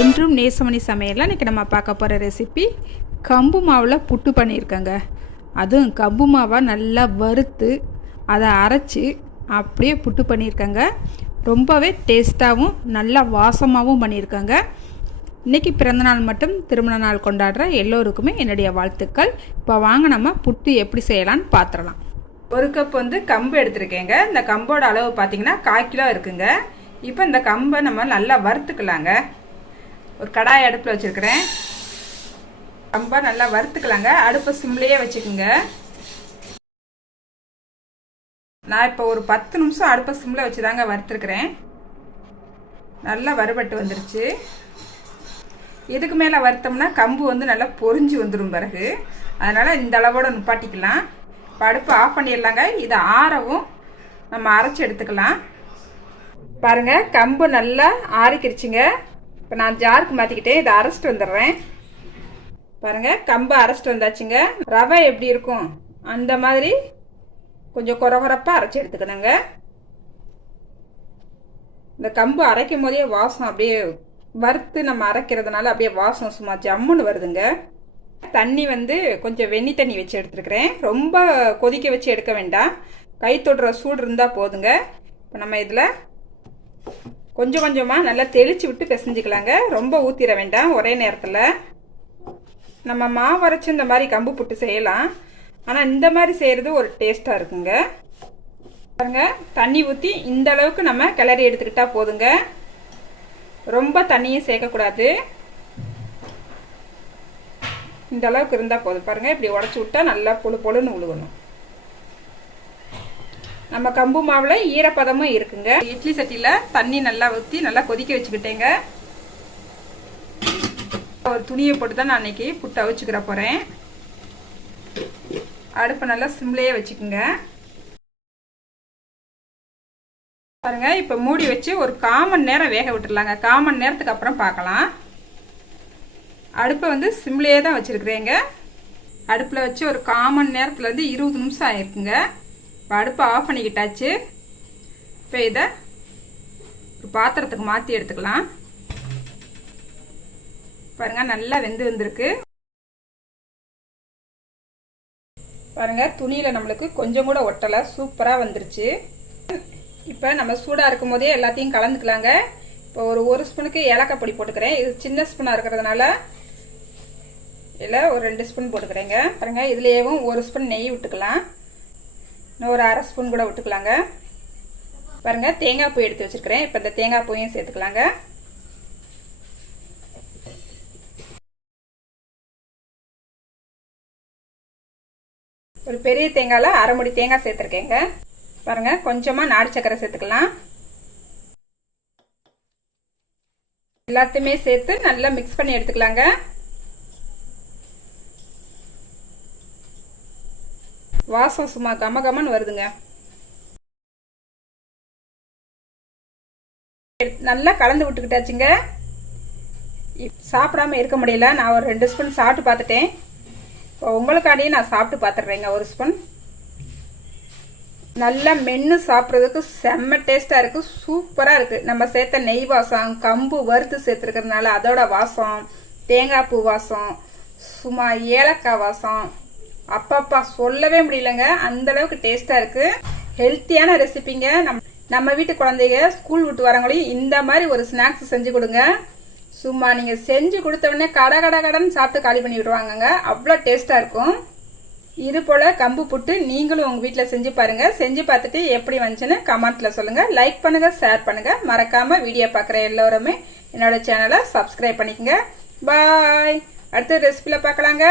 என்றும் நேசமணி சமையலில் இன்றைக்கி நம்ம பார்க்க போகிற ரெசிபி கம்பு மாவில் புட்டு பண்ணியிருக்கேங்க. அதுவும் கம்பு மாவை நல்லா வறுத்து அதை அரைச்சி அப்படியே புட்டு பண்ணியிருக்கேங்க. ரொம்பவே டேஸ்ட்டாகவும் நல்லா வாசமாகவும் பண்ணியிருக்கேங்க. இன்றைக்கி பிறந்தநாள் மட்டும் திருமண நாள் கொண்டாடுற எல்லோருக்குமே என்னுடைய வாழ்த்துக்கள். இப்போ வாங்க நம்ம புட்டு எப்படி செய்யலான்னு பார்த்துடலாம். ஒரு கப் கம்பு எடுத்துருக்கேங்க. இந்த கம்போட அளவு பார்த்திங்கன்னா 1/4 கிலோ இருக்குங்க. இப்போ இந்த கம்பை நம்ம நல்லா வறுத்துக்கலாங்க. ஒரு கடாய் அடுப்பில் வச்சுருக்கிறேன். கம்பை நல்லா வறுத்துக்கலாங்க. அடுப்பை சிம்லேயே வச்சுக்கோங்க. நான் இப்போ ஒரு 10 நிமிஷம் அடுப்பை சிம்மில் வச்சு தாங்க வறுத்துருக்குறேன். நல்லா வறுபட்டு வந்துருச்சு. இதுக்கு மேலே வறுத்தோம்னா கம்பு நல்லா பொரிஞ்சு வந்துடும் பிறகு. அதனால் இந்த அளவோட நிப்பாட்டிக்கலாம். இப்போ அடுப்பு ஆஃப் பண்ணிடலாங்க. இதை ஆறவும் நம்ம அரைச்சி எடுத்துக்கலாம். பாருங்கள், கம்பு நல்லா ஆறிக்கிடுச்சிங்க. இப்போ நான் ஜாருக்கு மாற்றிக்கிட்டே இதை அரைச்சிட்டு வந்துடுறேன். பாருங்கள், கம்பை அரைச்சிட்டு வந்தாச்சுங்க. ரவை எப்படி இருக்கும் அந்த மாதிரி கொஞ்சம் குறகுறப்பாக அரைச்சி எடுத்துக்கணுங்க. இந்த கம்பு அரைக்கும் போதே வாசம் அப்படியே வறுத்து நம்ம அரைக்கிறதுனால அப்படியே வாசம் சும்மா ஜம்முன்னு வருதுங்க. தண்ணி கொஞ்சம் வெந்நி தண்ணி வச்சு எடுத்துருக்கிறேன். ரொம்ப கொதிக்க வச்சு எடுக்க வேண்டாம். கை தொடுற சூடு இருந்தால் போதுங்க. இப்போ நம்ம இதில் கொஞ்சம் கொஞ்சமாக நல்லா தெளித்து விட்டு பிசைஞ்சிக்கலாங்க. ரொம்ப ஊற்றிட வேண்டாம் ஒரே நேரத்தில். நம்ம மாவு அரைச்சி இந்த மாதிரி கம்பு புட்டு செய்யலாம். ஆனால் இந்த மாதிரி செய்கிறது ஒரு டேஸ்ட்டாக இருக்குங்க. பாருங்க, தண்ணி ஊற்றி இந்த அளவுக்கு நம்ம கிளறி எடுத்துக்கிட்டால் போதுங்க. ரொம்ப தண்ணியும் சேர்க்கக்கூடாது. இந்த அளவுக்கு இருந்தால் போதும். பாருங்கள், இப்படி உடச்சி விட்டா நல்லா பொழு பொழுன்னு உழுகணும். நம்ம கம்பு மாவில் ஈரப்பதமும் இருக்குங்க. இட்லி சட்டியில் தண்ணி நல்லா ஊற்றி நல்லா கொதிக்க வச்சுக்கிட்டேங்க. ஒரு துணியை போட்டு தான் நான் அன்றைக்கி புட்டு அவிச்சுக்கிற போகிறேன். அடுப்பை நல்லா சிம்லேயே வச்சுக்கோங்க. பாருங்க, இப்போ மூடி வச்சு ஒரு 1/4 மணி நேரம் வேக விட்டுடலாங்க. 1/4 மணி நேரத்துக்கு அப்புறம் பார்க்கலாம். அடுப்பை சிம்லேயே தான் வச்சுருக்குறேங்க. அடுப்பில் வச்சு ஒரு 1/4 மணி நேரத்துலேருந்து 20 நிமிஷம் ஆயிருக்குங்க. இப்போ அடுப்பை ஆஃப் பண்ணிக்கிட்டாச்சு. இப்போ இதை ஒரு பாத்திரத்துக்கு மாற்றி எடுத்துக்கலாம். பாருங்கள், நல்லா வெந்து வந்திருக்கு. பாருங்கள், துணியில் நம்மளுக்கு கொஞ்சம் கூட ஒட்டலை, சூப்பராக வந்துருச்சு. இப்போ நம்ம சூடாக இருக்கும் போதே எல்லாத்தையும் கலந்துக்கலாங்க. இப்போ ஒரு ஸ்பூனுக்கு ஏலக்காய் பொடி போட்டுக்கிறேன். இது சின்ன ஸ்பூனாக இருக்கிறதுனால இதில் ஒரு 2 ஸ்பூன் போட்டுக்கிறேங்க. பாருங்கள், இதுலேயும் 1 ஸ்பூன் நெய் விட்டுக்கலாம். இன்னும் ஒரு 1/2 ஸ்பூன் கூட விட்டுக்கலாங்க. பாருங்கள், தேங்காய் பூ எடுத்து வச்சுருக்கிறேன். இப்போ இந்த தேங்காய் பூவையும் சேர்த்துக்கலாங்க. ஒரு பெரிய தேங்காயில் 1/2 மூடி தேங்காய் சேர்த்துருக்கேங்க. பாருங்கள், கொஞ்சமாக நாட்டு சக்கரை சேர்த்துக்கலாம். எல்லாத்தையுமே சேர்த்து நல்லா மிக்ஸ் பண்ணி எடுத்துக்கலாங்க. வாசம் சும்மா கமகமன்னு வருதுங்க. நல்லா கலந்து விட்டுக்கிட்டாச்சுங்க. சாப்பிடாம இருக்க முடியல. நான் ஒரு 2 ஸ்பூன் சாப்பிட்டு பார்த்துட்டேன். இப்போ உங்களுக்காண்டியே நான் சாப்பிட்டு பார்த்துட்றேங்க. 1 ஸ்பூன் நல்லா மென்று சாப்பிட்றதுக்கு செம்ம டேஸ்ட்டாக இருக்குது. சூப்பராக இருக்குது. நம்ம சேர்த்த நெய் வாசம், கம்பு வறுத்து சேர்த்துருக்கிறதுனால அதோட வாசம், தேங்காய் பூ வாசம், சும்மா ஏலக்காய் வாசம், அப்பப்பா சொல்லவே முடியலங்க. அந்த அளவுக்கு டேஸ்ட்டாக இருக்குது. ஹெல்த்தியான ரெசிபிங்க. நம்ம வீட்டு குழந்தைங்க ஸ்கூல் விட்டு வரவங்களையும் இந்த மாதிரி ஒரு ஸ்நாக்ஸ் செஞ்சு கொடுங்க. சும்மா நீங்கள் செஞ்சு கொடுத்த உடனே கடன் சாப்பிட்டு காலி பண்ணி விடுவாங்கங்க. அவ்வளோ டேஸ்ட்டாக இருக்கும். இது போல் கம்பு புட்டு நீங்களும் உங்கள் வீட்டில் செஞ்சு பாருங்கள். செஞ்சு பார்த்துட்டு எப்படி வந்துச்சுன்னு கமெண்ட்டில் சொல்லுங்கள். லைக் பண்ணுங்கள், ஷேர் பண்ணுங்கள். மறக்காமல் வீடியோ பார்க்குற எல்லோருமே என்னோட சேனலை சப்ஸ்கிரைப் பண்ணிக்கோங்க. பாய். அடுத்த ரெசிபியில் பார்க்கலாங்க.